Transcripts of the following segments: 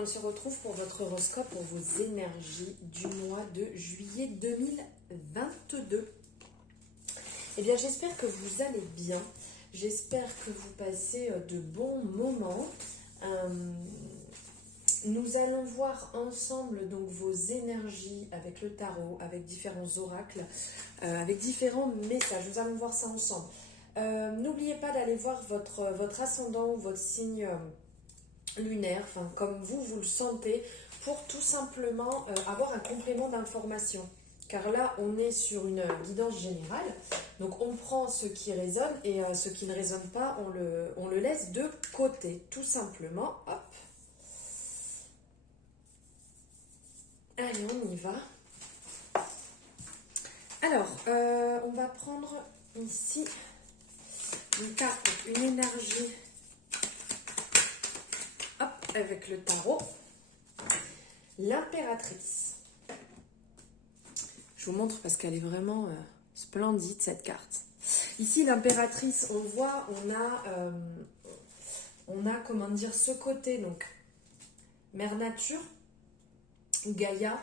On se retrouve pour votre horoscope, pour vos énergies du mois de juillet 2022. Eh bien, j'espère que vous allez bien. J'espère que vous passez de bons moments. Nous allons voir ensemble donc vos énergies avec le tarot, avec différents oracles, avec différents messages. Nous allons voir ça ensemble. N'oubliez pas d'aller voir votre ascendant ou votre signe lunaire, enfin comme vous le sentez, pour tout simplement avoir un complément d'information. Car là, on est sur une guidance générale, donc on prend ce qui résonne et ce qui ne résonne pas, on le laisse de côté, tout simplement. Hop. Allez, on y va. Alors, on va prendre ici une carte, une énergie, hop, avec le tarot. L'impératrice. Je vous montre parce qu'elle est vraiment splendide, cette carte. Ici, l'impératrice, on voit, on a, comment dire, ce côté, donc, mère nature, Gaïa,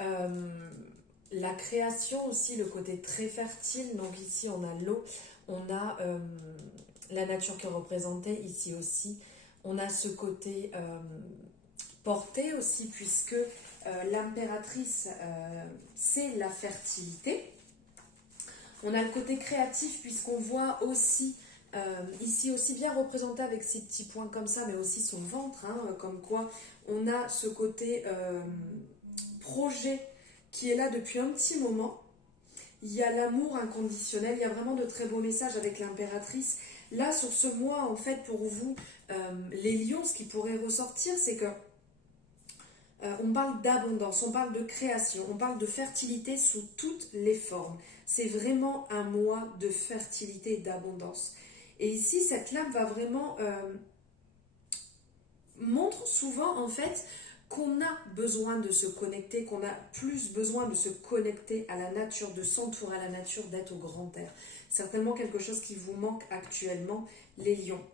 la création aussi, le côté très fertile. Donc ici, on a l'eau, on a la nature qui est représentée ici aussi. On a ce côté porté aussi, puisque l'impératrice, c'est la fertilité. On a le côté créatif, puisqu'on voit aussi, ici aussi bien représenté avec ces petits points comme ça, mais aussi son ventre, hein, comme quoi on a ce côté projet qui est là depuis un petit moment. Il y a l'amour inconditionnel, il y a vraiment de très beaux messages avec l'impératrice. Là, sur ce mois, en fait, pour vous, les lions, ce qui pourrait ressortir, c'est que on parle d'abondance, on parle de création, on parle de fertilité sous toutes les formes. C'est vraiment un mois de fertilité et d'abondance. Et ici, cette lame va vraiment montre souvent, en fait, qu'on a besoin de se connecter, qu'on a plus besoin de se connecter à la nature, de s'entourer à la nature, d'être au grand air. Certainement quelque chose qui vous manque actuellement, les lions.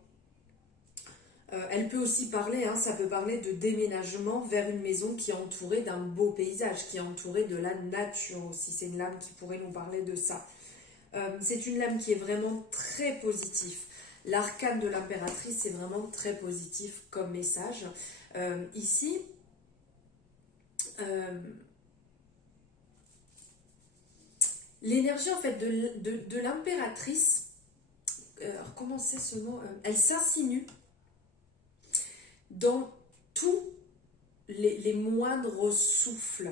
Elle peut aussi parler, hein, ça peut parler de déménagement vers une maison qui est entourée d'un beau paysage, qui est entourée de la nature aussi. C'est une lame qui pourrait nous parler de ça. C'est une lame qui est vraiment très positive. L'arcane de l'impératrice, c'est vraiment très positif comme message. Ici, l'énergie en fait de l'impératrice, comment c'est ce mot, elle s'insinue dans tous les moindres souffles.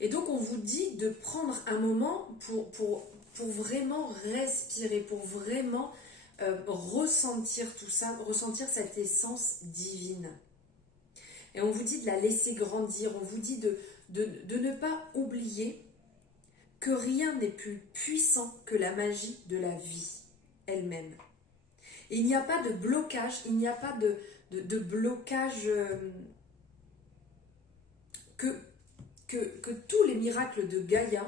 Et donc on vous dit de prendre un moment pour vraiment respirer, pour vraiment ressentir tout ça, ressentir cette essence divine. Et on vous dit de la laisser grandir, on vous dit de ne pas oublier que rien n'est plus puissant que la magie de la vie elle-même. Et il n'y a pas de blocage, il n'y a pas de blocage que tous les miracles de Gaïa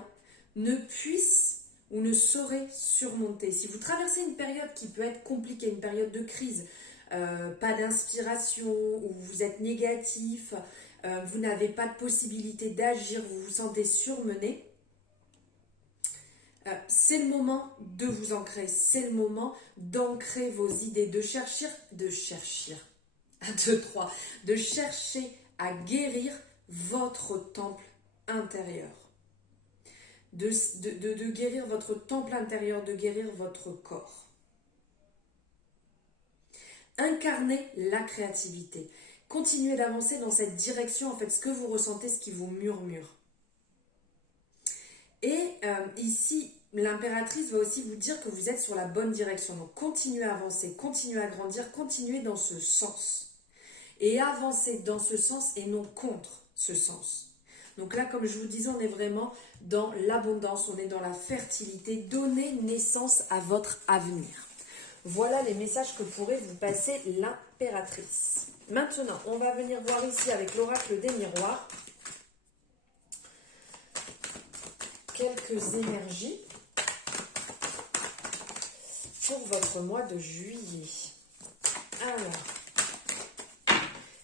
ne puissent ou ne sauraient surmonter. Si vous traversez une période qui peut être compliquée, une période de crise, pas d'inspiration, ou vous êtes négatif, vous n'avez pas de possibilité d'agir, vous vous sentez surmené, c'est le moment de vous ancrer, c'est le moment d'ancrer vos idées, de chercher à guérir votre temple intérieur. De guérir votre temple intérieur, de guérir votre corps. Incarnez la créativité. Continuez d'avancer dans cette direction, en fait, ce que vous ressentez, ce qui vous murmure. Et ici, l'impératrice va aussi vous dire que vous êtes sur la bonne direction. Donc, continuez à avancer, continuez à grandir, continuez dans ce sens. Et avancez dans ce sens et non contre ce sens. Donc là, comme je vous disais, on est vraiment dans l'abondance, on est dans la fertilité. Donnez naissance à votre avenir. Voilà les messages que pourrait vous passer l'impératrice. Maintenant, on va venir voir ici avec l'oracle des miroirs quelques énergies pour votre mois de juillet. Alors,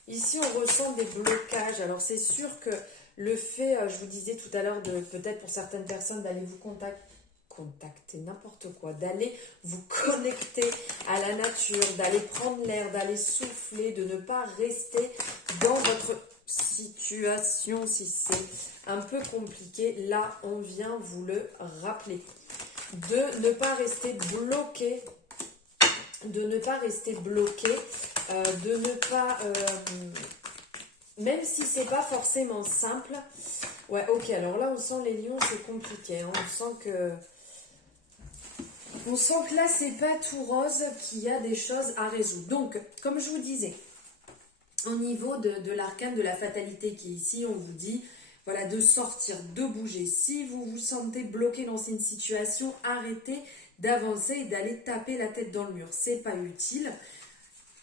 Ici, on ressent des blocages. Alors, c'est sûr que le fait, je vous disais tout à l'heure, de peut-être pour certaines personnes d'aller vous contacter n'importe quoi, d'aller vous connecter à la nature, d'aller prendre l'air, d'aller souffler, de ne pas rester dans votre situation si c'est un peu compliqué. Là, on vient vous le rappeler. De ne pas rester bloqué, de ne pas rester bloqué, de ne pas... même si c'est pas forcément simple. Ouais, ok, alors là, on sent les lions, c'est compliqué. Hein. On sent que là, c'est pas tout rose, qu'il y a des choses à résoudre. Donc, comme je vous disais, au niveau de l'arcane de la fatalité qui est ici, on vous dit, voilà, de sortir, de bouger. Si vous vous sentez bloqué dans une situation, arrêtez d'avancer et d'aller taper la tête dans le mur. C'est pas utile.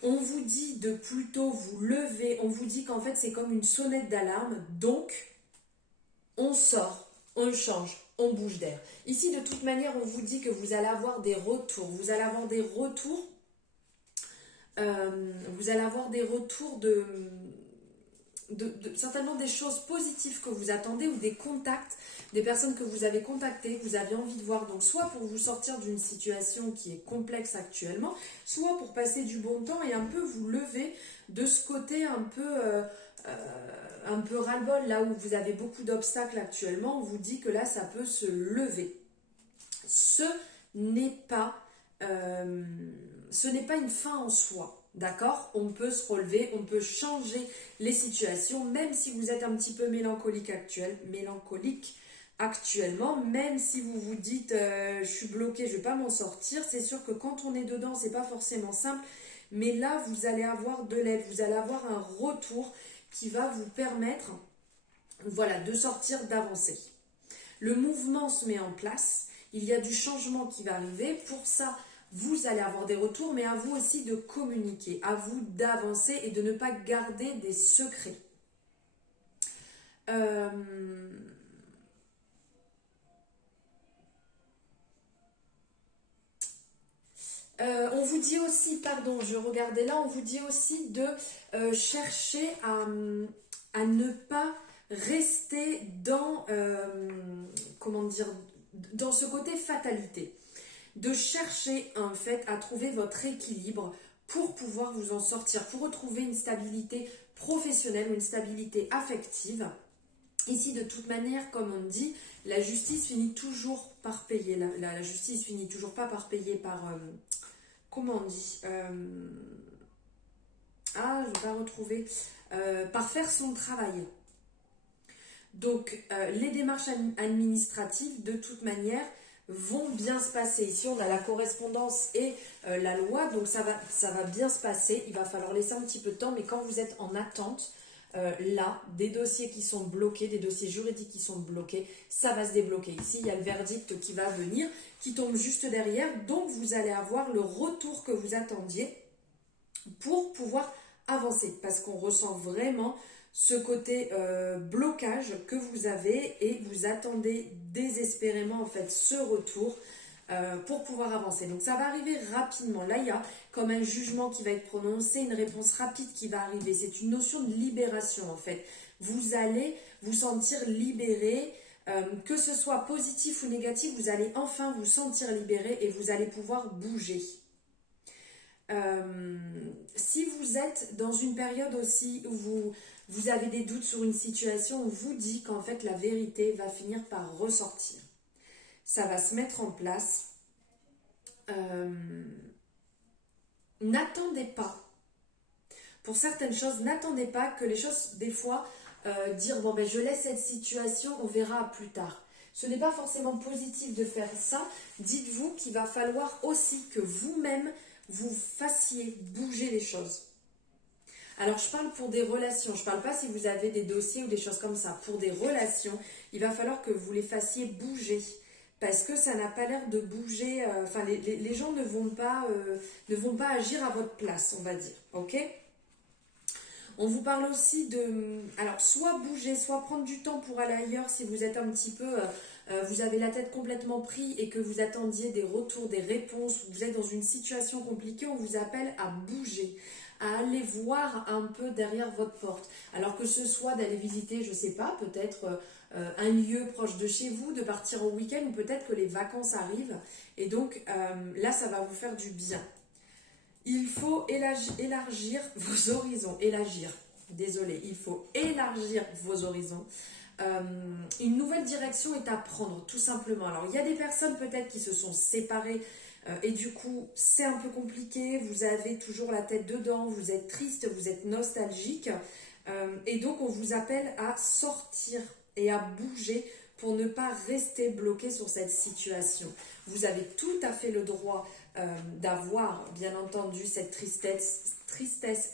On vous dit de plutôt vous lever. On vous dit qu'en fait, c'est comme une sonnette d'alarme. Donc, on sort, on change, on bouge d'air. Ici, de toute manière, on vous dit que vous allez avoir des retours. Vous allez avoir des retours. Vous allez avoir des retours de certainement des choses positives que vous attendez ou des contacts, des personnes que vous avez contactées, que vous avez envie de voir. Donc, soit pour vous sortir d'une situation qui est complexe actuellement, soit pour passer du bon temps et un peu vous lever de ce côté un peu ras-le-bol, là où vous avez beaucoup d'obstacles actuellement. On vous dit que là, ça peut se lever. Ce n'est pas une fin en soi, d'accord? On peut se relever, on peut changer les situations, même si vous êtes un petit peu mélancolique actuellement, même si vous vous dites je suis bloqué, je ne vais pas m'en sortir. C'est sûr que quand on est dedans, c'est pas forcément simple, mais là, vous allez avoir de l'aide, vous allez avoir un retour qui va vous permettre, voilà, de sortir, d'avancer. Le mouvement se met en place. Il y a du changement qui va arriver. Pour ça, vous allez avoir des retours, mais à vous aussi de communiquer, à vous d'avancer et de ne pas garder des secrets. On vous dit aussi, pardon, je regardais là, on vous dit aussi de chercher à ne pas rester dans, comment dire, dans ce côté fatalité. De chercher en fait à trouver votre équilibre pour pouvoir vous en sortir, pour retrouver une stabilité professionnelle ou une stabilité affective. Ici, de toute manière, comme on dit, la justice finit toujours par payer. La justice finit toujours pas par payer par... comment on dit je ne vais pas retrouver. Par faire son travail. Donc, les démarches administratives, de toute manière, vont bien se passer. Ici, on a la correspondance et la loi, donc ça va bien se passer. Il va falloir laisser un petit peu de temps, mais quand vous êtes en attente, là, des dossiers qui sont bloqués, des dossiers juridiques qui sont bloqués, ça va se débloquer. Ici, il y a le verdict qui va venir, qui tombe juste derrière, donc vous allez avoir le retour que vous attendiez pour pouvoir avancer, parce qu'on ressent vraiment ce côté blocage que vous avez et vous attendez désespérément en fait ce retour pour pouvoir avancer. Donc ça va arriver rapidement. Là, il y a comme un jugement qui va être prononcé, une réponse rapide qui va arriver. C'est une notion de libération en fait. Vous allez vous sentir libéré, que ce soit positif ou négatif, vous allez enfin vous sentir libéré et vous allez pouvoir bouger. Si vous êtes dans une période aussi où vous avez des doutes sur une situation, on vous dit qu'en fait la vérité va finir par ressortir. Ça va se mettre en place. N'attendez pas. Pour certaines choses, n'attendez pas que les choses, des fois, dire bon ben je laisse cette situation, on verra plus tard. Ce n'est pas forcément positif de faire ça. Dites-vous qu'il va falloir aussi que vous-même vous fassiez bouger les choses. Alors, je parle pour des relations. Je ne parle pas si vous avez des dossiers ou des choses comme ça. Pour des relations, il va falloir que vous les fassiez bouger. Parce que ça n'a pas l'air de bouger. Les gens ne vont pas agir à votre place, on va dire. Ok ? On vous parle aussi de... Alors, soit bouger, soit prendre du temps pour aller ailleurs si vous êtes un petit peu vous avez la tête complètement prise et que vous attendiez des retours, des réponses, vous êtes dans une situation compliquée, on vous appelle à bouger, à aller voir un peu derrière votre porte. Alors que ce soit d'aller visiter, je sais pas, peut-être un lieu proche de chez vous, de partir au week-end, ou peut-être que les vacances arrivent. Et donc là, ça va vous faire du bien. Il faut élargir vos horizons. Désolé, il faut élargir vos horizons. Une nouvelle direction est à prendre, tout simplement. Alors, il y a des personnes peut-être qui se sont séparées et du coup, c'est un peu compliqué. Vous avez toujours la tête dedans, vous êtes triste, vous êtes nostalgique. Et donc, on vous appelle à sortir et à bouger pour ne pas rester bloqué sur cette situation. Vous avez tout à fait le droit d'avoir, bien entendu, cette tristesse,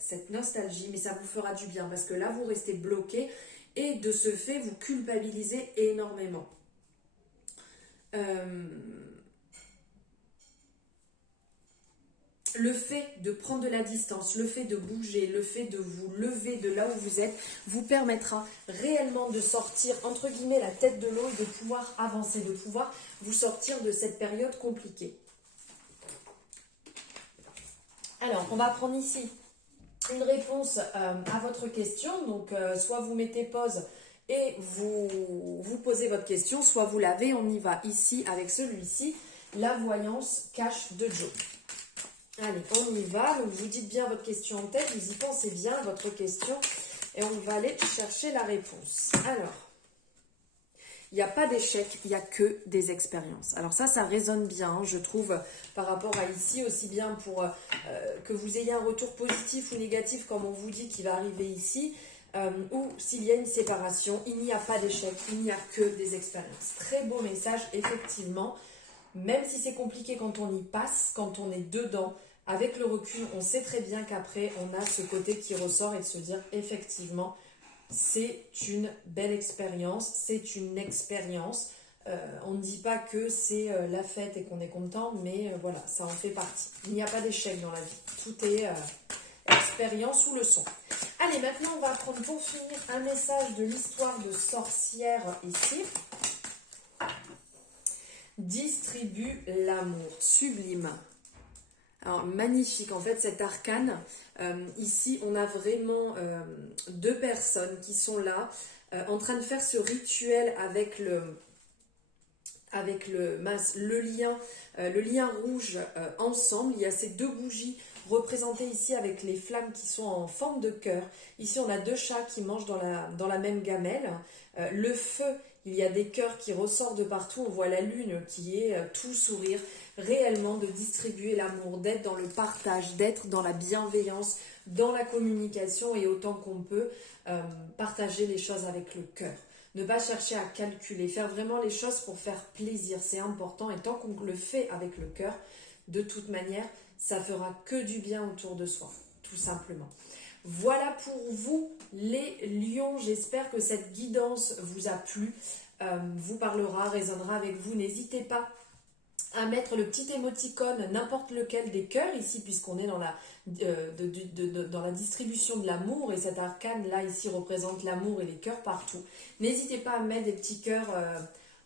cette nostalgie, mais ça vous fera du bien parce que là, vous restez bloqué et de ce fait, vous culpabilisez énormément. Le fait de prendre de la distance, le fait de bouger, le fait de vous lever de là où vous êtes, vous permettra réellement de sortir, entre guillemets, la tête de l'eau et de pouvoir avancer, de pouvoir vous sortir de cette période compliquée. Alors, on va prendre ici une réponse à votre question. Donc, soit vous mettez pause et vous posez votre question, soit vous l'avez. On y va ici avec celui-ci, la voyance cash de Joe. Allez, on y va. Donc, vous dites bien votre question en tête, vous y pensez bien à votre question et on va aller chercher la réponse. Alors, il n'y a pas d'échec, il n'y a que des expériences. Alors ça résonne bien, je trouve, par rapport à ici, aussi bien pour que vous ayez un retour positif ou négatif, comme on vous dit qui va arriver ici, ou s'il y a une séparation, il n'y a pas d'échec, il n'y a que des expériences. Très beau message, effectivement. Même si c'est compliqué quand on y passe, quand on est dedans, avec le recul, on sait très bien qu'après, on a ce côté qui ressort et de se dire, effectivement, c'est une belle expérience, c'est une expérience. On ne dit pas que c'est la fête et qu'on est content, mais voilà, ça en fait partie. Il n'y a pas d'échec dans la vie. Tout est expérience ou leçon. Allez, maintenant, on va prendre pour finir un message de l'histoire de sorcière ici. Distribue l'amour. Sublime. Alors, magnifique, en fait, cet arcane, ici, on a vraiment deux personnes qui sont là, en train de faire ce rituel avec le lien rouge ensemble. Il y a ces deux bougies représentées ici avec les flammes qui sont en forme de cœur. Ici, on a deux chats qui mangent dans la même gamelle. Le feu, il y a des cœurs qui ressortent de partout. On voit la lune qui est tout sourire. Réellement de distribuer l'amour, d'être dans le partage, d'être dans la bienveillance, dans la communication et autant qu'on peut partager les choses avec le cœur. Ne pas chercher à calculer, faire vraiment les choses pour faire plaisir, c'est important. Et tant qu'on le fait avec le cœur, de toute manière, ça fera que du bien autour de soi, tout simplement. Voilà pour vous les lions, j'espère que cette guidance vous a plu, vous parlera, résonnera avec vous. N'hésitez pas à mettre le petit émoticône, n'importe lequel des cœurs ici, puisqu'on est dans dans la distribution de l'amour, et cet arcane là ici représente l'amour et les cœurs partout. N'hésitez pas à mettre des petits cœurs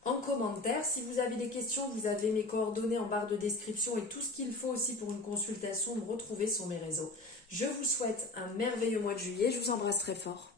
en commentaire. Si vous avez des questions, vous avez mes coordonnées en barre de description et tout ce qu'il faut aussi pour une consultation, me retrouver sur mes réseaux. Je vous souhaite un merveilleux mois de juillet, je vous embrasse très fort.